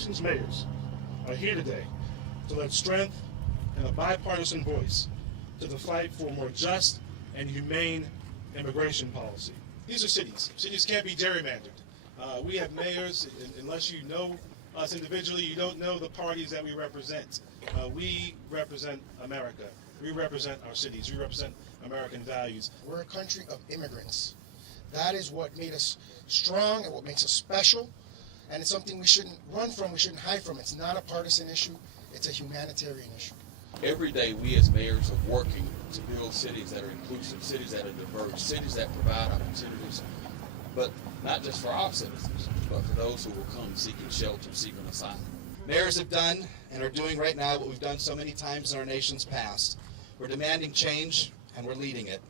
nation's mayors are here today to lend strength and a bipartisan voice to the fight for a more just and humane immigration policy. These are cities. Cities can't be gerrymandered. We have mayors, unless you know us individually, you don't know the parties that we represent. We represent America. We represent our cities. We represent American values. We're a country of immigrants. That is what made us strong and what makes us special. And it's something we shouldn't run from, we shouldn't hide from. It's not a partisan issue, it's a humanitarian issue. Every day we as mayors are working to build cities that are inclusive, cities that are diverse, cities that provide opportunities, but not just for our citizens, but for those who will come seeking shelter, seeking asylum. Mayors have done and are doing right now what we've done so many times in our nation's past. We're demanding change and we're leading it.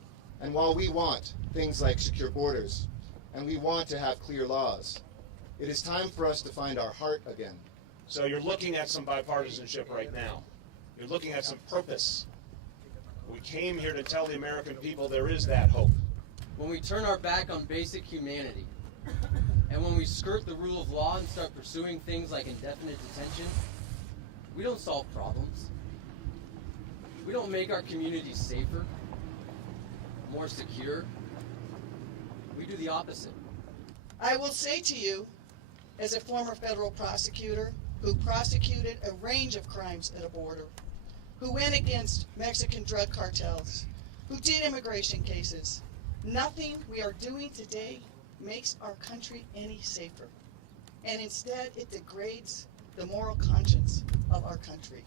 And while we want things like secure borders and we want to have clear laws, it is time for us to find our heart again. So you're looking at some bipartisanship right now. You're looking at some purpose. We came here to tell the American people there is that hope. When we turn our back on basic humanity, and when we skirt the rule of law and start pursuing things like indefinite detention, we don't solve problems. We don't make our communities safer, more secure. We do the opposite. I will say to you, as a former federal prosecutor who prosecuted a range of crimes at a border, who went against Mexican drug cartels, who did immigration cases, nothing we are doing today makes our country any safer. And instead, it degrades the moral conscience of our country.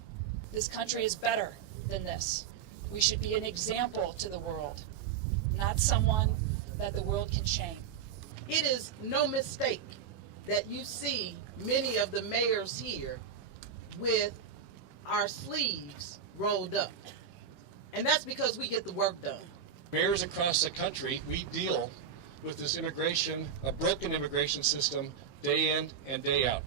This country is better than this. We should be an example to the world, not someone that the world can shame. It is no mistake that you see many of the mayors here with our sleeves rolled up. And that's because we get the work done. Mayors across the country, we deal with this immigration, a broken immigration system, day in and day out.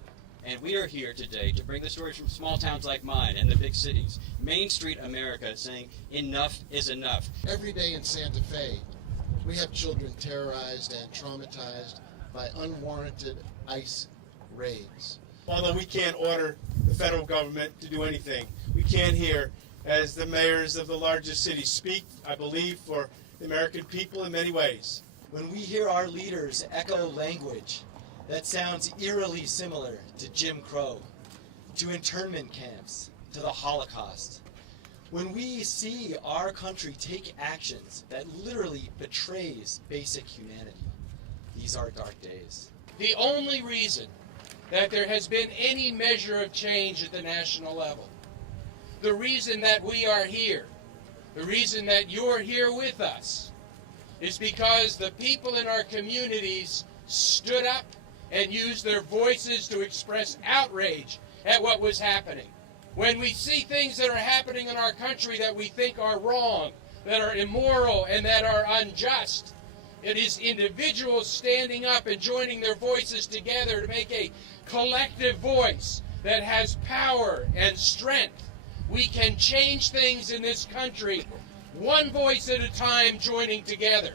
And we are here today to bring the stories from small towns like mine and the big cities. Main Street America is saying enough is enough. Every day in Santa Fe, we have children terrorized and traumatized by unwarranted ICE raids. Although we can't order the federal government to do anything, we can here, as the mayors of the largest cities, speak, I believe, for the American people in many ways. When we hear our leaders echo language that sounds eerily similar to Jim Crow, to internment camps, to the Holocaust, when we see our country take actions that literally betrays basic humanity, these are dark days. The only reason that there has been any measure of change at the national level, the reason that we are here, the reason that you're here with us, is because the people in our communities stood up and used their voices to express outrage at what was happening. When we see things that are happening in our country that we think are wrong, that are immoral, and that are unjust, it is individuals standing up and joining their voices together to make a collective voice that has power and strength. We can change things in this country, one voice at a time, joining together.